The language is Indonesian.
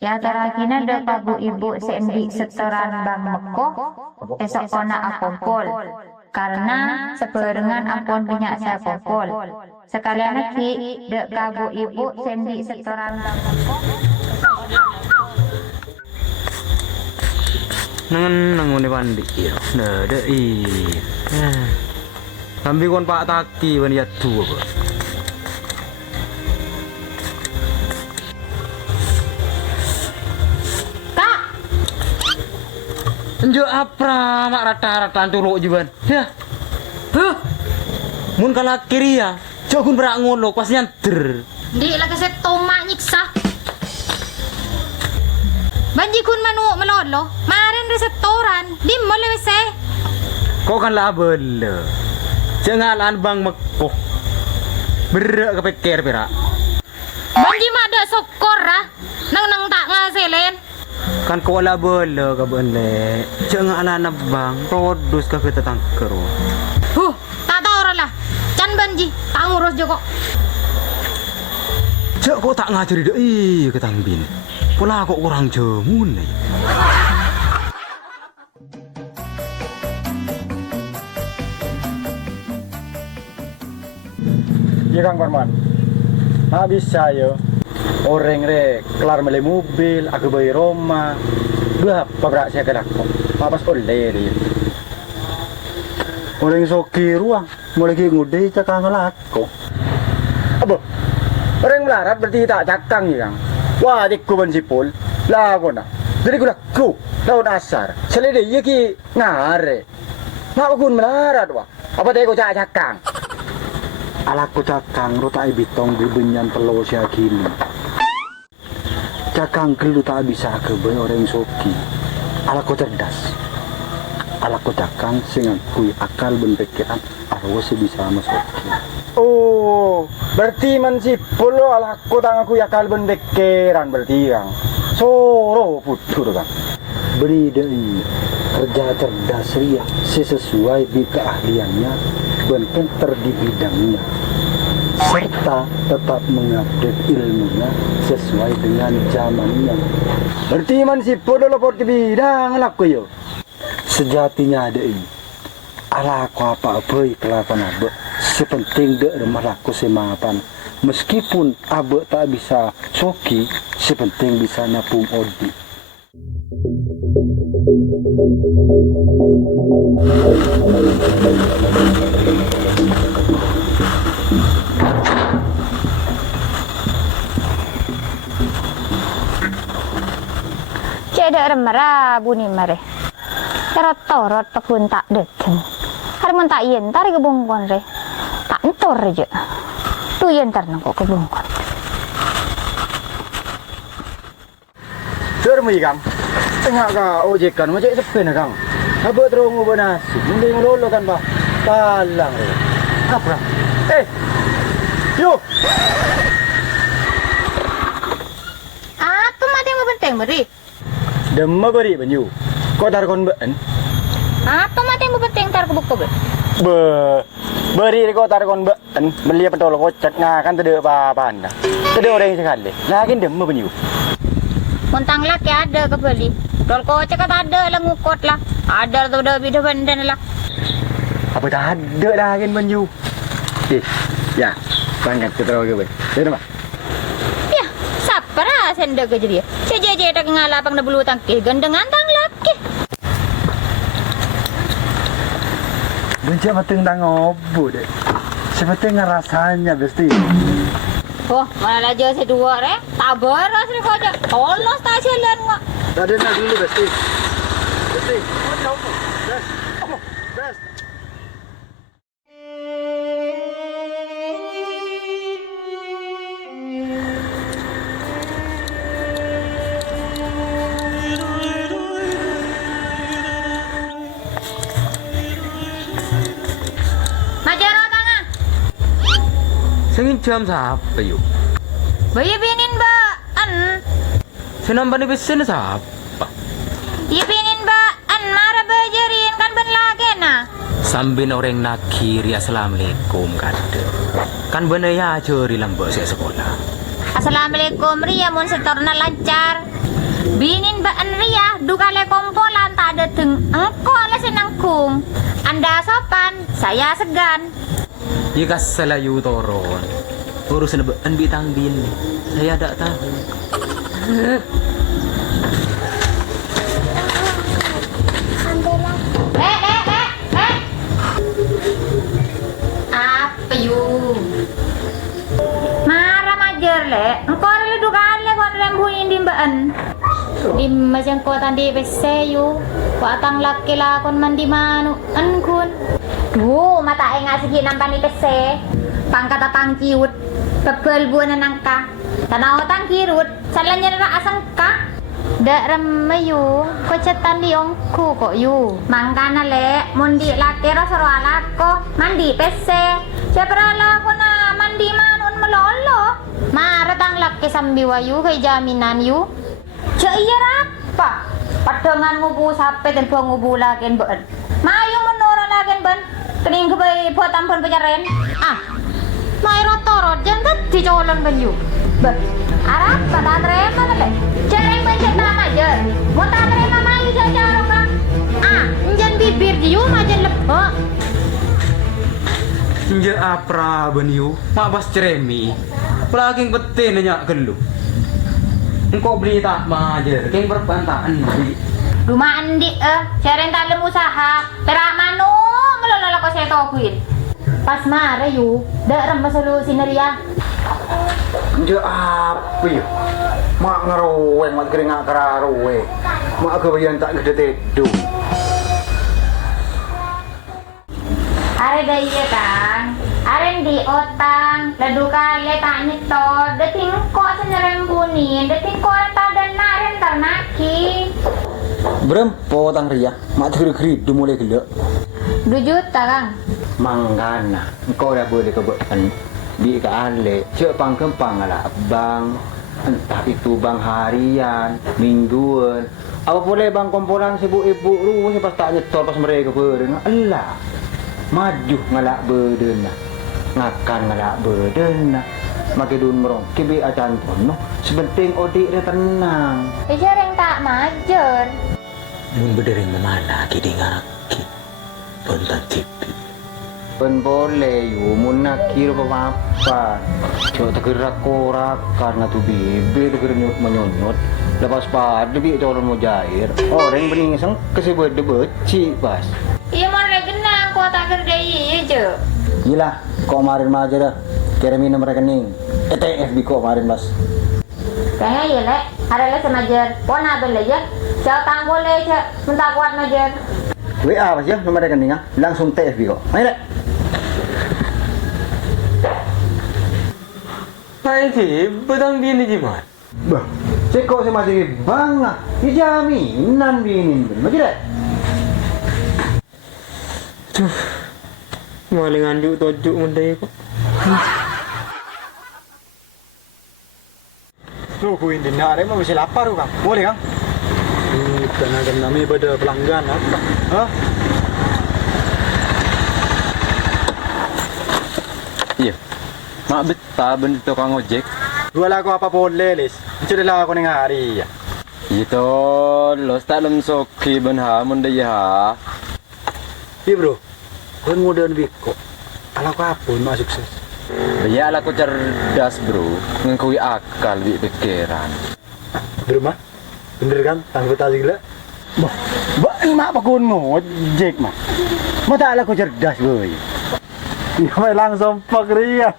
Ya terakina de pabu ibu sendi setoran bang meko esok kona akumpul karena sebarengan ampun punya saya kumpul sekalian lagi de kabu ibu sendi setoran bang meko nangun pandi nada sambil kon pak taki wan ya tua Enjo apra mak rata-rata tuluk juban. Ya. Huh. Mun kala kiri ya. Jogun berak ngono pas nyanter. Di lah kaset tomak nyiksa. Banji kun manu melolo. Maren resetoran. Di mole wese. Kok kan lah bele. Jangalan bang mekoh. Berak kepikir berak. Banji mak ada sokor ah. Nang tak ngaselen. Kan kau lah bela ke bele, jangan ala bang, produs ke kita tangker. Tak tahu orang lah. Can banji, tak ngurus joko. Cak kau tak ngajari deh, ketangbin. Pola kok kurang jemun nih. Iya Kang Parman, habis saya. Orang re kelar beli mobil, aku beli Roma. Dua pabrak saya ke dakok. Papas oleh dia. Orang soki ruang, mulai ngudai cakang lako. Apa? Orang melarat berarti tak cakang ya Kang. Wah, dikku bensipul. Lah aku nak. Jadi aku laku. Laut asar. Selede iya ki ngare. Mak aku melarat wah. Apa tadi aku cakang? Alaku cakang rotai bitong di benyan pelo sia kini. Cakang gelu tak bisa kebe orang soki. Alaku cerdas. Alaku cakang sing kui akal ben pikiran arwah bisa masoki. Oh, berarti mensipul lo alaku tang aku akal ben pikiran berarti Kang. Soro putur Kang. Beri dei kerja cerdas ria sesuai di keahliannya ben pinter di bidangnya. Serta tetap mengupdate ilmunya sesuai dengan zamannya. Berarti man si podo lopot ke bidang laku yo. Sejatinya ada ini. Ala aku apa-apa kelapan abe. Sepenting dek remah laku semapan. Meskipun abe tak bisa soki, sepenting bisa napung odi. cedek remara buni mare cara torot pakun tak deken hari mun tak yen tar kebongkon re tak entor aja tu yen tar nang kok kebongkon Terus Kang, tengah ka ojek kan macam sepen Kang. Abah terus ngubah nasi, mending ngelolo kan Pak. Palang re. Apa? Yuk. Apa mati yang penting beri? Demma beri banyu. Kau tar kon ben? Apa mati yang penting tar kebuk-kebuk? Beri kau tar kon ben. Beli pentol kocak nah kan tede apa-apa anda. Tede orang sekali. Nah kan demma banyu. Montang laki ada kebeli. Tol kocek kata ada lah ngukot lah. Ada tu dah bidah benden lah. Apa tak ada dah kan banyu. Ya. Banyak kita tahu ke ben. Jadi mah. Ya, siapa lah senda ke jadi? Sejajar tak ngalapang na bulu tangkih gandengan tang laki. Benci mateng tang obu deh. Seperti ngerasanya pasti. Oh, mana aja sedua re? Tabar asli kocek. Tolong stasiun lan ngak. Tadi nak dulu pasti. Pasti. Bes. Bes. Majaro tangah. Sengin jam siapa yuk? Bayi binin ba? Senampan di besen siapa? Iya binin ba? Mara bajarin kan ben lagi na. Sambin orang nakir ya assalamualaikum kade. Kan bener ya curi lambak saya sekolah. Assalamualaikum Ria, mun setorna lancar. Binin baan Ria, dukale kompolan tak ada teng. Aku ala senangkung. Anda sopan, saya segan. Jika selayu toron. Urusan baan bitang bin. Saya tak tahu. Apa yu? Marah majer le. Engkau ada dukale kon rembuin di baan. Di macam kau tadi PC yu. Watang laki lakon mandi manu ankun. Mata enggak segi nampan di PC. Pangkata tangkiut. Pebel buana nangka. Tanah otang kirut. Salahnya nara asangka. Dak remayu. Kau cetan di ongku kok yu. Mangkana le. Mundi laki rasa alako. Mandi PC. Siapa rala na mandi manun melolo. Marah tang laki sambiwayu kay jaminan yu. Cak iya apa? Padangan ngubu sampai dan buang ngubu lagi ben. Mayu menora lagi ben. Kening kebay buat ampun penyaren. Mai rotorot jangan dicolon ben yu. Ben. Arap pada terima le. Cereng ben cetam aja. Mau tak terima mayu jauh-jauh kan? Jangan bibir diu majen lebok. Inja apra beniu, mak bas ceremi. Pelaging pete nanya gelu. Engkau beli tak majer, keng berbantaan beli. Rumah andi cereng tak lemu usaha. Perak manu melolola ko saya tokuin. Pas mare yu, dak rembes solusi neria. Dia apa ya? Mak ngeruweng, mak kering ngakararuwe. Mak kebayan tak gede tedu. Are da iya kan? Are di otang, ladu kale tak nyetor, deting ko senyerembunin, deting ko tak ada naren ternaki. Berempo tang Ria, mak tegeri-geri mulai gelek. 2 juta kang. Manggana, engkau dah boleh kebuatan di keale, cek pangkempang lah bang, entah itu bang harian, mingguan, apa boleh bang komporan ibu-ibu lu pas tak nyetor pas mereka berdeng, Allah, maju ngalak berdena, ngakan ngalak berdena, makedun merong, kibi acan tono, sebenting odik dia tenang. Cereng tak majer. Mun berdering memala kidi ngaki, pontan tipi. Pen boleh yu mun nakir apa coba tergerak korak karena tu bibir tergerak menyonyot lepas pad lebih orang mau jair orang bening sang kesebut debeci pas Iya mau regenang ko tak kerjai aja. gila kok kemarin mah aja dah kirimin nomor rekening ETF di kok kemarin mas Kayaknya iya le, ada le semajer, pona beli aja. Jauh tang boleh aja, minta kuat majer. WA mas ya nomor rekening ah langsung TFB kok ayo deh. Hai sih, betang bini gimana? Bah, ceko sama si bang ah, jaminan binin, macam deh. Maling anjuk tojuk mendai kok. Tuh, kuin di nare mah masih lapar kang. Boleh kang? Karena kami pada pelanggan apa? Hah? Iya. Mak betah ben tukang ojek. Dua lagu apa boleh lis? Curi lah aku nengah hari ya. Itu los tak lem soki ben ha mendai ha. Iya bro. Kau ngodan biko. Kalau kau apa mak sukses? Ya lah aku cerdas bro, ngengkui akal bi pikiran. Di rumah? Bener kan? Tangguh tadi gila. Bah, mak apa kau ngojek mak? Mau tak lah kau cerdas boy. Ya langsung pak ria.